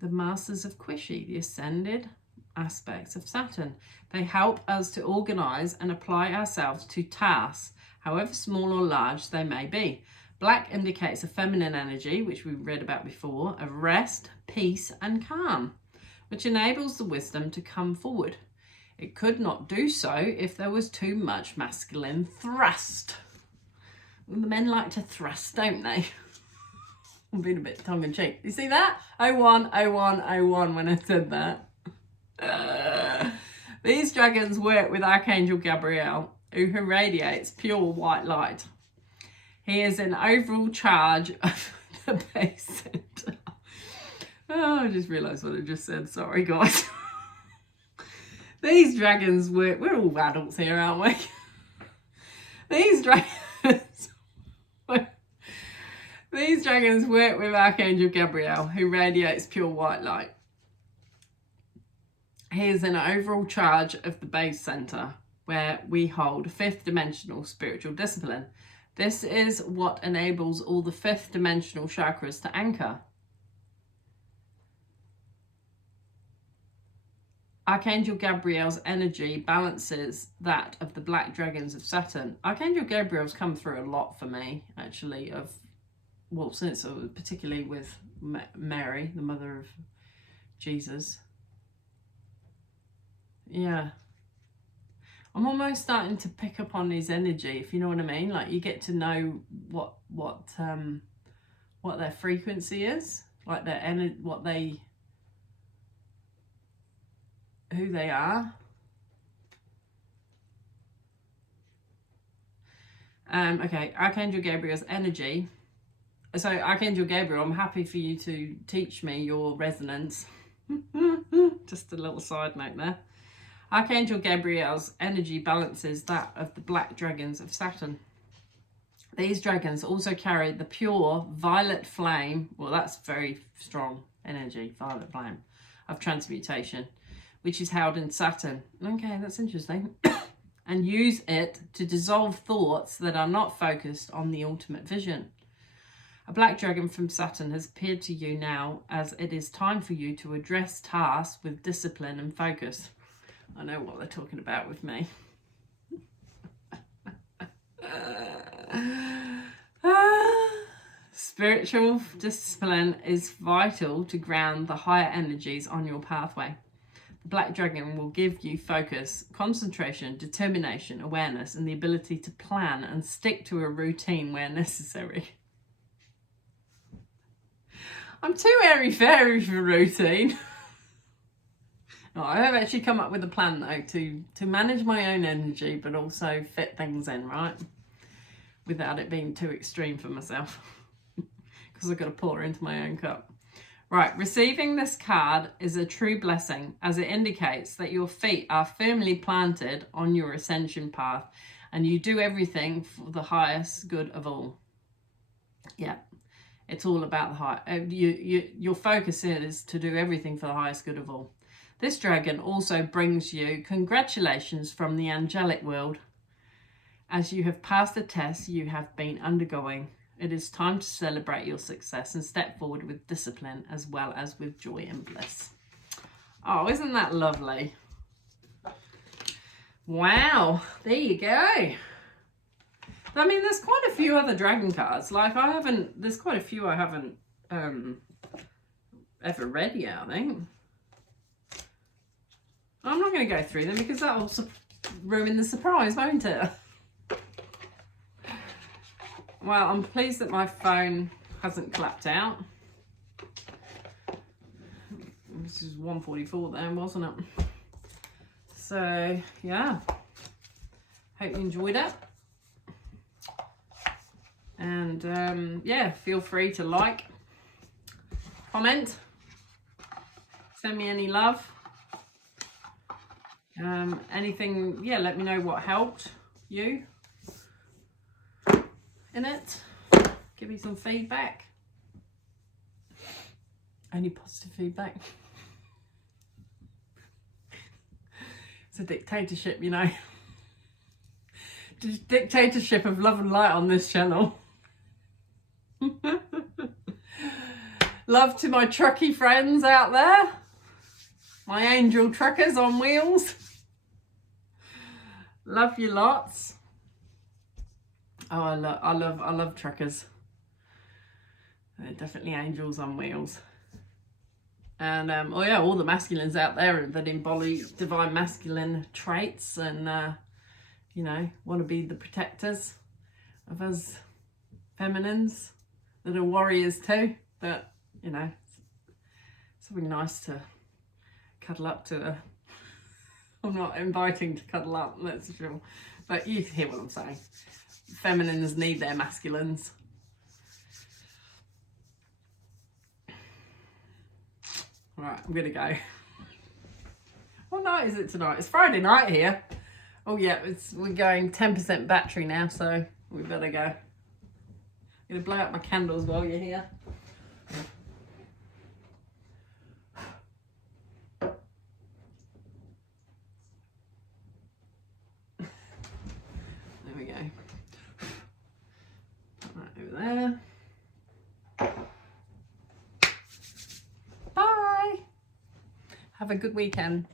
masters of Quishy, the ascended aspects of Saturn. They help us to organize and apply ourselves to tasks, however small or large they may be. Black indicates a feminine energy, which we read about before, of rest, peace, and calm, which enables the wisdom to come forward. It could not do so if there was too much masculine thrust. Well, the men like to thrust, don't they? I'm being a bit tongue-in-cheek. You see that? 01, 01, 01 when I said that. These dragons work with Archangel Gabriel, who radiates pure white light. He is in overall charge of the base center. Oh, I just realised what I just said. Sorry, guys. These dragons work... We're all adults here, aren't we? These dragons work with Archangel Gabriel, who radiates pure white light. He is in overall charge of the base center, where we hold fifth dimensional spiritual discipline. This is what enables all the fifth dimensional chakras to anchor. Archangel Gabriel's energy balances that of the black dragons of Saturn. Archangel Gabriel's come through a lot for me, actually, since particularly with Mary, the mother of Jesus. Yeah. I'm almost starting to pick up on his energy, if you know what I mean. Like, you get to know what their frequency is, like their energy, who they are. Okay, Archangel Gabriel's energy. So, Archangel Gabriel, I'm happy for you to teach me your resonance. Just a little side note there. Archangel Gabriel's energy balances that of the black dragons of Saturn. These dragons also carry the pure violet flame, well, that's very strong energy, violet flame, of transmutation, which is held in Saturn. Okay, that's interesting. And use it to dissolve thoughts that are not focused on the ultimate vision. A black dragon from Saturn has appeared to you now, as it is time for you to address tasks with discipline and focus. I know what they're talking about with me. Spiritual discipline is vital to ground the higher energies on your pathway. The black dragon will give you focus, concentration, determination, awareness, and the ability to plan and stick to a routine where necessary. I'm too airy-fairy for routine. I have actually come up with a plan, though, to manage my own energy, but also fit things in, right? Without it being too extreme for myself. Because I've got to pour into my own cup. Right, receiving this card is a true blessing, as it indicates that your feet are firmly planted on your ascension path, and you do everything for the highest good of all. Yeah, it's all about the high. Your focus is to do everything for the highest good of all. This dragon also brings you congratulations from the angelic world. As you have passed the test you have been undergoing, it is time to celebrate your success and step forward with discipline as well as with joy and bliss. Oh, isn't that lovely? Wow, there you go. I mean, there's quite a few other dragon cards. Like, there's quite a few I haven't ever read yet, I think. I'm not going to go through them because that'll ruin the surprise, won't it? Well, I'm pleased that my phone hasn't clapped out. This is 1:44 then, wasn't it? So yeah, hope you enjoyed it. And yeah, feel free to like, comment, send me any love. Anything, yeah, let me know what helped you in it. Give me some feedback. Any positive feedback? It's a dictatorship, you know. Dictatorship of love and light on this channel. Love to my trucky friends out there. My angel truckers on wheels. Love you lots. Oh, I love truckers. They're definitely angels on wheels. And oh yeah, all the masculines out there that embody divine masculine traits and you know, want to be the protectors of us feminines that are warriors too. But you know, something nice to cuddle up to. I'm not inviting to cuddle up, that's for sure. But you hear what I'm saying. Feminines need their masculines. Right, I'm gonna go. What night is it tonight? It's Friday night here. Oh yeah, we're going 10% battery now, so we better go. I'm gonna blow out my candles while you're here. There we go. Right over there. Bye. Have a good weekend.